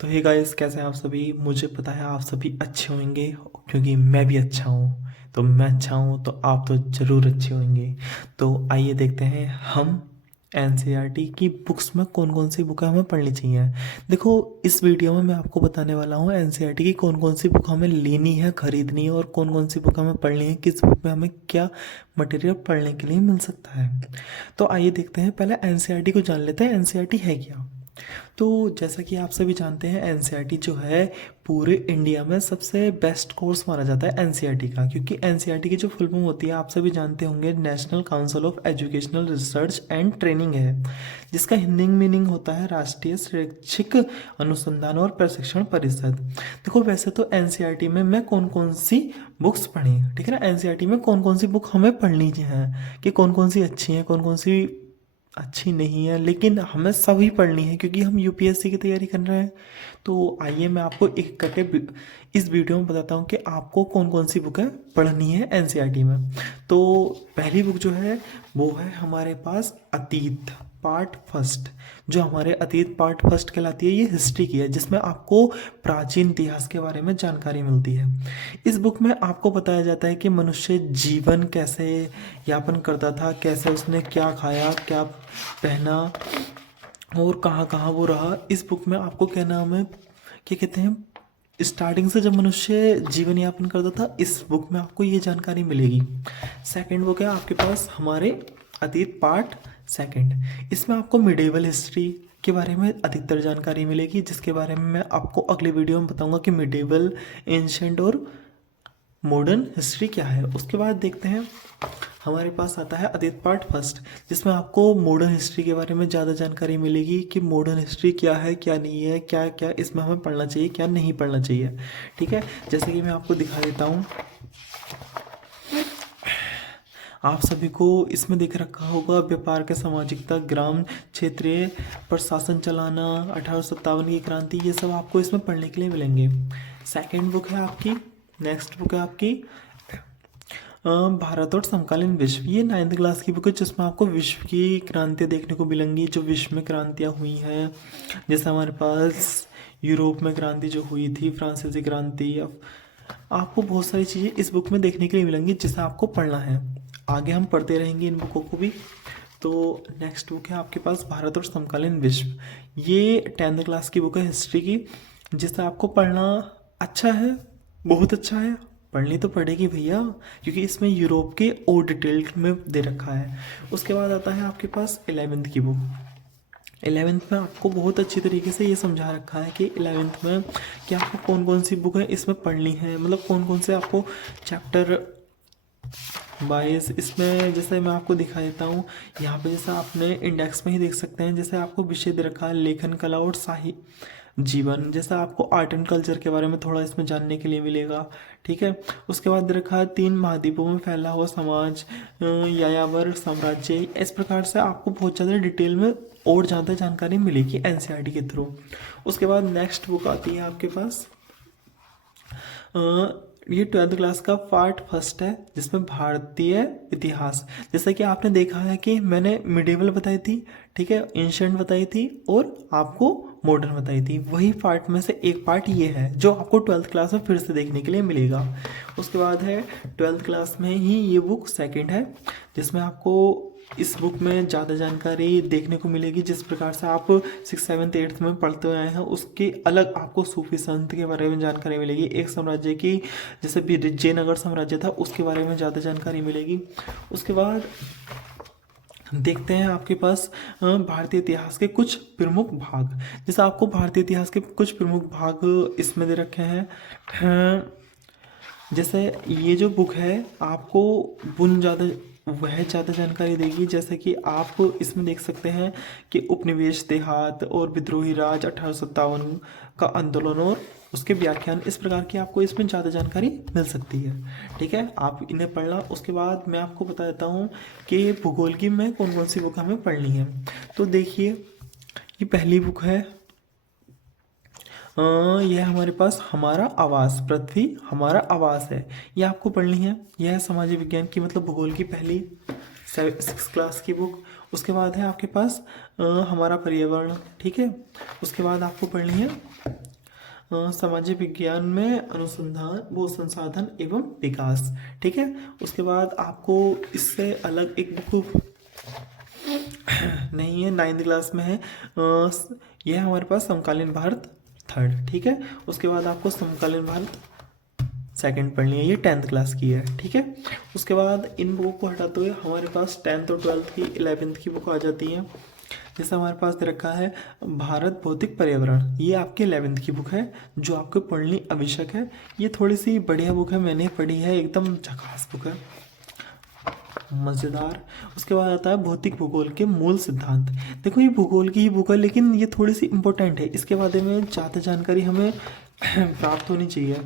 तो hey guys, कैसे हैं आप सभी। मुझे पता है आप सभी अच्छे होंगे क्योंकि मैं भी अच्छा हूँ। तो मैं अच्छा हूँ तो आप तो ज़रूर अच्छे होंगे। तो आइए देखते हैं हम एनसीईआरटी की बुक्स में कौन कौन सी बुक हमें पढ़नी चाहिए। देखो, इस वीडियो में मैं आपको बताने वाला हूँ एनसीईआरटी की कौन कौन सी बुक हमें लेनी है, खरीदनी है और कौन कौन सी बुक हमें पढ़नी है, किस बुक में हमें क्या मटेरियल पढ़ने के लिए मिल सकता है। तो आइए देखते हैं, पहले एनसीईआरटी को जान लेते हैं एनसीईआरटी है क्या। तो जैसा कि आप सभी जानते हैं एनसीईआरटी जो है पूरे इंडिया में सबसे बेस्ट कोर्स माना जाता है एनसीईआरटी का, क्योंकि एनसीईआरटी की जो फुल फॉर्म होती है आप सभी जानते होंगे, national council of educational research and training है, जिसका हिंदी मीनिंग होता है राष्ट्रीय शैक्षिक अनुसंधान और प्रशिक्षण परिषद। देखो, वैसे तो एनसीईआरटी में मैं कौन कौन सी बुक्स पढ़ी, ठीक है ना, एनसीईआरटी में कौन कौन सी बुक हमें पढ़नी है कि कौन कौन सी अच्छी हैं कौन कौन सी अच्छी नहीं है, लेकिन हमें सभी पढ़नी है क्योंकि हम यूपीएससी की तैयारी कर रहे हैं। तो आइए मैं आपको एक करके इस वीडियो में बताता हूँ कि आपको कौन कौन सी बुकें पढ़नी है एनसीईआरटी में। तो पहली बुक जो है वो है हमारे पास अतीत पार्ट फर्स्ट। जो हमारे अतीत पार्ट फर्स्ट कहलाती है, ये हिस्ट्री की है, जिसमें आपको प्राचीन इतिहास के बारे में जानकारी मिलती है। इस बुक में आपको बताया जाता है कि मनुष्य जीवन कैसे यापन करता था, कैसे उसने क्या खाया, क्या पहना और कहाँ कहाँ वो रहा। इस बुक में आपको क्या नाम है, क्या कहते हैं, स्टार्टिंग से जब मनुष्य जीवन यापन करता था, इस बुक में आपको ये जानकारी मिलेगी। सेकंड बुक है आपके पास हमारे अतीत पार्ट सेकंड। इसमें आपको मिडेवल हिस्ट्री के बारे में अधिकतर जानकारी मिलेगी, जिसके बारे में मैं आपको अगले वीडियो में बताऊंगा कि मिडेवल, एंशंट और मॉडर्न हिस्ट्री क्या है। उसके बाद देखते हैं हमारे पास आता है अतीत पार्ट फर्स्ट, जिसमें आपको मॉडर्न हिस्ट्री के बारे में ज़्यादा जानकारी मिलेगी कि मॉडर्न हिस्ट्री क्या है, क्या नहीं है, क्या क्या इसमें हमें पढ़ना चाहिए, क्या नहीं पढ़ना चाहिए। ठीक है, जैसे कि मैं आपको दिखा देता हूँ, आप सभी को इसमें देख रखा होगा व्यापार के सामाजिकता, ग्राम क्षेत्रीय प्रशासन चलाना, 1857 की क्रांति, ये सब आपको इसमें पढ़ने के लिए मिलेंगे। सेकंड बुक है आपकी, नेक्स्ट बुक है आपकी भारत और समकालीन विश्व। ये 9th क्लास की बुक है, जिसमें आपको विश्व की क्रांतियाँ देखने को मिलेंगी, जो विश्व में क्रांतियाँ हुई हैं। जैसे हमारे पास यूरोप में क्रांति जो हुई थी, फ्रांसीसी क्रांति। अब आपको बहुत सारी चीज़ें इस बुक में देखने के लिए मिलेंगी, जिसे आपको पढ़ना है। आगे हम पढ़ते रहेंगे इन बुकों को भी। तो नेक्स्ट बुक है आपके पास भारत और समकालीन विश्व। ये 10th क्लास की बुक है हिस्ट्री की, जिसे आपको पढ़ना अच्छा है, बहुत अच्छा है, पढ़नी तो पड़ेगी भैया, क्योंकि इसमें यूरोप के और डिटेल्ड में दे रखा है। उसके बाद आता है आपके पास 11th की बुक। 11th में आपको बहुत अच्छी तरीके से ये समझा रखा है कि 11th में कि आपको कौन कौन सी बुक है इसमें पढ़नी है, मतलब कौन कौन से आपको चैप्टर वाइज इसमें। जैसे मैं आपको दिखा देता हूँ यहाँ पे, जैसे आपने इंडेक्स में ही देख सकते हैं, जैसे आपको विषय दे रखा है लेखन कला और साहित्य जीवन, जैसे आपको आर्ट एंड कल्चर के बारे में थोड़ा इसमें जानने के लिए मिलेगा। ठीक है, उसके बाद रखा है 3 महाद्वीपों में फैला हुआ समाज, यायावर साम्राज्य। इस प्रकार से आपको बहुत ज़्यादा डिटेल में और ज़्यादा जानकारी मिलेगी एनसीईआरटी के थ्रू। उसके बाद नेक्स्ट बुक आती है आपके पास, ये 12th क्लास का पार्ट फर्स्ट है, जिसमें भारतीय इतिहास। जैसा कि आपने देखा है कि मैंने मिडेवल बताई थी, ठीक है, एंशिएंट बताई थी और आपको मॉडर्न बताई थी। वही पार्ट में से एक पार्ट ये है जो आपको 12th क्लास में फिर से देखने के लिए मिलेगा। उसके बाद है 12th क्लास में ही ये बुक सेकंड है, जिसमें आपको इस बुक में ज़्यादा जानकारी देखने को मिलेगी। जिस प्रकार से आप 6th 7th 8th में पढ़ते आए हैं, उसके अलग आपको सूफी संत के बारे में जानकारी मिलेगी। एक साम्राज्य की, जैसे विजयनगर साम्राज्य था, उसके बारे में ज़्यादा जानकारी मिलेगी। उसके बाद देखते हैं आपके पास भारतीय इतिहास के कुछ प्रमुख भाग। जैसे आपको भारतीय इतिहास के कुछ प्रमुख भाग इसमें दे रखे हैं। जैसे ये जो बुक है आपको वह ज़्यादा जानकारी देगी। जैसे कि आप इसमें देख सकते हैं कि उपनिवेश देहात और विद्रोही राज, 1857 का आंदोलन और उसके व्याख्यान, इस प्रकार की आपको इसमें ज़्यादा जानकारी मिल सकती है। ठीक है, आप इन्हें पढ़ना। उसके बाद मैं आपको बता देता हूँ कि भूगोल की में कौन कौन सी बुक हमें पढ़नी है। तो देखिए, ये पहली बुक है, यह हमारे पास हमारा आवास, पृथ्वी हमारा आवास है, ये आपको पढ़नी है। यह है सामाजिक विज्ञान की, मतलब भूगोल की पहली 6th क्लास की बुक। उसके बाद है आपके पास हमारा पर्यावरण। ठीक है, उसके बाद आपको पढ़नी है सामाजिक विज्ञान में अनुसंधान वो संसाधन एवं विकास। ठीक है, उसके बाद आपको इससे अलग एक बुक नहीं है, 9th क्लास में है। यह हमारे पास समकालीन भारत थर्ड। ठीक है, उसके बाद आपको समकालीन भारत सेकंड पढ़नी है, ये 10th क्लास की है। ठीक है, उसके बाद इन बुकों को हटाते हुए हमारे पास 10th और 12th की 11th की बुक आ जाती है। जैसे हमारे पास दे रखा है भारत भौतिक पर्यावरण, ये आपके 11th की बुक है जो आपको पढ़नी आवश्यक है। ये थोड़ी सी बढ़िया बुक है, मैंने पढ़ी है, एकदम झकास बुक है, मज़ेदार। उसके बाद आता है भौतिक भूगोल के मूल सिद्धांत। देखो ये भूगोल की ही बुक है, लेकिन ये थोड़ी सी इम्पोर्टेंट है, इसके बारे में ज़्यादा जानकारी हमें प्राप्त होनी चाहिए।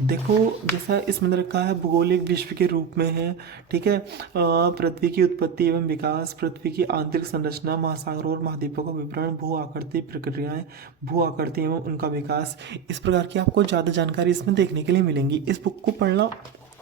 देखो जैसा इसमें रखा है भूगोलिक विश्व के रूप में है। ठीक है, पृथ्वी की उत्पत्ति एवं विकास, पृथ्वी की आंतरिक संरचना, महासागरों और महाद्वीपों का विवरण, भू आकृति प्रक्रियाएं, भू आकृति एवं उनका विकास, इस प्रकार की आपको ज़्यादा जानकारी इसमें देखने के लिए मिलेंगी। इस बुक को पढ़ना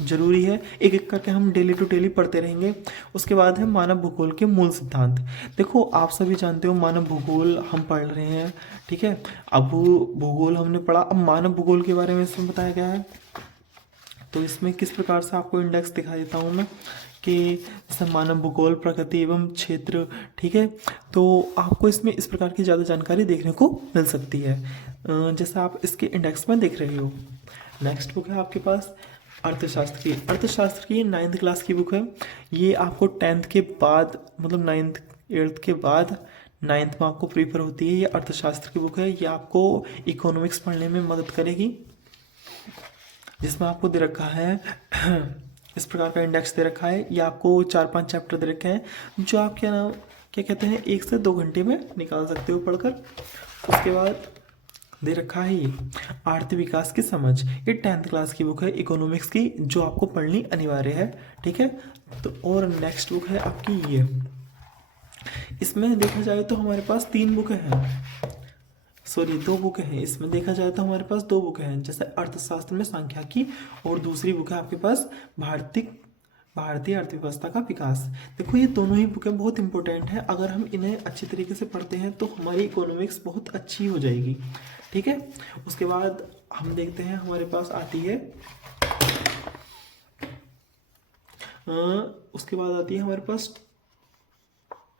जरूरी है, एक एक करके हम डेली टू डेली पढ़ते रहेंगे। उसके बाद है मानव भूगोल के मूल सिद्धांत। देखो आप सभी जानते हो मानव भूगोल हम पढ़ रहे हैं। ठीक है, अब भूगोल हमने पढ़ा, अब मानव भूगोल के बारे में इसमें बताया गया है। तो इसमें किस प्रकार से आपको इंडेक्स दिखा देता हूँ मैं कि जैसे मानव भूगोल प्रकृति एवं क्षेत्र। ठीक है, तो आपको इसमें इस प्रकार की ज़्यादा जानकारी देखने को मिल सकती है, जैसा आप इसके इंडेक्स में देख रहे हो। नेक्स्ट बुक है आपके पास अर्थशास्त्र की। अर्थशास्त्र की 9th क्लास की बुक है। ये आपको 10th के बाद, मतलब 9th 8th के बाद 9th में आपको प्रीफर होती है। ये अर्थशास्त्र की बुक है, ये आपको इकोनॉमिक्स पढ़ने में मदद करेगी, जिसमें आपको दे रखा है इस प्रकार का इंडेक्स दे रखा है। ये आपको 4-5 चैप्टर दे रखे हैं जो आप क्या कहते हैं 1 से 2 घंटे में निकाल सकते हो पढ़कर। उसके बाद दे रखा है ये आर्थिक विकास की समझ, ये 10th क्लास की बुक है इकोनॉमिक्स की, जो आपको पढ़नी अनिवार्य है। ठीक है, तो और नेक्स्ट बुक है आपकी ये। इसमें देखा जाए तो हमारे पास 3 बुकें हैं, सॉरी 2 बुकें हैं। इसमें देखा जाए तो हमारे पास 2 बुकें हैं, जैसे अर्थशास्त्र में सांख्यिकी, और दूसरी बुक है आपके पास भारतीय अर्थव्यवस्था का विकास। देखो ये दोनों ही बुकें बहुत इंपॉर्टेंट हैं, अगर हम इन्हें अच्छी तरीके से पढ़ते हैं तो हमारी इकोनॉमिक्स बहुत अच्छी हो जाएगी। ठीक है, उसके बाद हम देखते हैं हमारे पास आती है उसके बाद आती है हमारे पास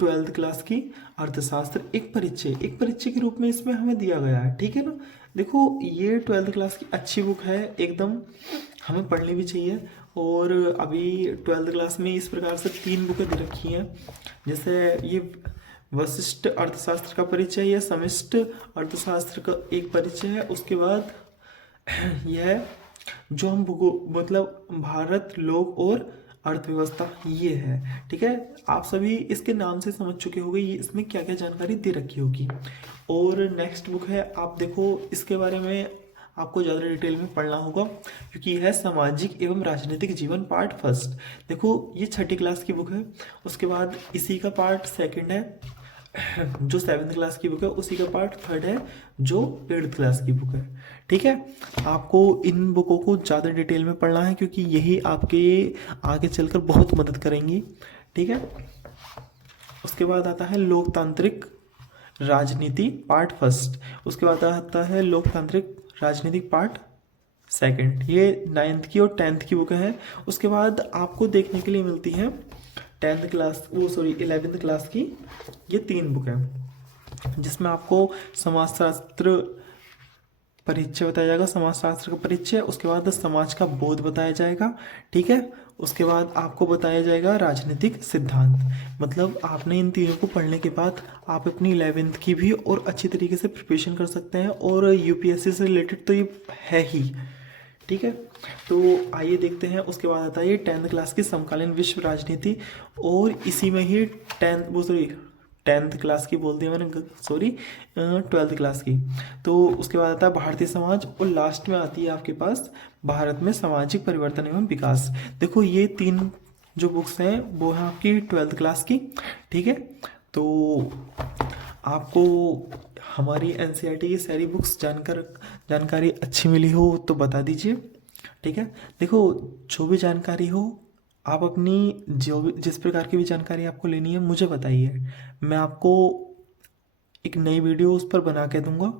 12th क्लास की अर्थशास्त्र, एक परिचय के रूप में इसमें हमें दिया गया है। ठीक है ना, देखो ये 12th क्लास की अच्छी बुक है, एकदम हमें पढ़नी भी चाहिए। और अभी 12th क्लास में इस प्रकार से 3 बुकें दे रखी हैं, जैसे ये वशिष्ठ अर्थशास्त्र का परिचय, या समिष्ट अर्थशास्त्र का एक परिचय है। उसके बाद यह जो हम मतलब भारत, लोक और अर्थव्यवस्था, ये है। ठीक है, आप सभी इसके नाम से समझ चुके होंगे ये इसमें क्या क्या जानकारी दे रखी होगी। और नेक्स्ट बुक है, आप देखो इसके बारे में आपको ज़्यादा डिटेल में पढ़ना होगा, क्योंकि यह है सामाजिक एवं राजनीतिक जीवन पार्ट फर्स्ट। देखो ये 6ठी क्लास की बुक है। उसके बाद इसी का पार्ट सेकंड है जो 7th क्लास की बुक है, उसी का पार्ट थर्ड है जो 8th क्लास की बुक है। ठीक है, आपको इन बुकों को ज़्यादा डिटेल में पढ़ना है, क्योंकि यही आपके आगे चलकर बहुत मदद करेंगी। ठीक है, उसके बाद आता है लोकतांत्रिक राजनीति पार्ट फर्स्ट। उसके बाद आता है लोकतांत्रिक राजनीतिक पार्ट सेकंड। ये 9th की और 10th की बुक है। उसके बाद आपको देखने के लिए मिलती है 11th क्लास की ये 3 बुक है, जिसमें आपको समाजशास्त्र परिचय बताया जाएगा, समाजशास्त्र का परिचय। उसके बाद समाज का बोध बताया जाएगा। ठीक है, उसके बाद आपको बताया जाएगा राजनीतिक सिद्धांत। मतलब आपने इन तीनों को पढ़ने के बाद आप अपनी 11th की भी और अच्छी तरीके से प्रिपरेशन कर सकते हैं, और यूपीएससी से रिलेटेड तो ये है ही। ठीक है, तो आइए देखते हैं। उसके बाद आता है ये 10th क्लास की समकालीन विश्व राजनीति, और इसी में ही 10th क्लास की बोल दिया मैंने, 12th क्लास की। तो उसके बाद आता है भारतीय समाज, और लास्ट में आती है आपके पास भारत में सामाजिक परिवर्तन एवं विकास। देखो ये 3 जो बुक्स हैं वो हैं आपकी 12th क्लास की। ठीक है, तो आपको हमारी एनसीईआरटी की सारी बुक्स जानकारी अच्छी मिली हो तो बता दीजिए। ठीक है, देखो जो भी जानकारी हो आप अपनी जिस प्रकार की भी जानकारी आपको लेनी है मुझे बताइए, मैं आपको एक नई वीडियो उस पर बना के दूंगा,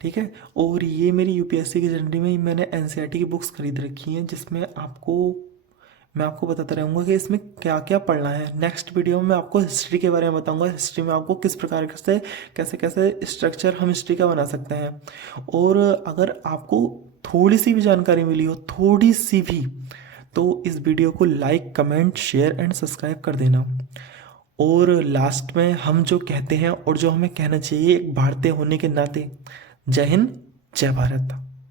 ठीक है। और ये मेरी यूपीएससी की जर्नी में मैंने एनसीईआरटी की बुक्स खरीद रखी हैं, जिसमें मैं आपको बताता रहूँगा कि इसमें क्या क्या पढ़ना है। नेक्स्ट वीडियो में मैं आपको हिस्ट्री के बारे में बताऊँगा, हिस्ट्री में आपको किस प्रकार से कैसे कैसे स्ट्रक्चर हम हिस्ट्री का बना सकते हैं। और अगर आपको थोड़ी सी भी जानकारी मिली हो, थोड़ी सी भी, तो इस वीडियो को like, comment, share and subscribe कर देना। और लास्ट में हम जो कहते हैं और जो हमें कहना चाहिए एक भारतीय होने के नाते, जय हिंद, जय भारत।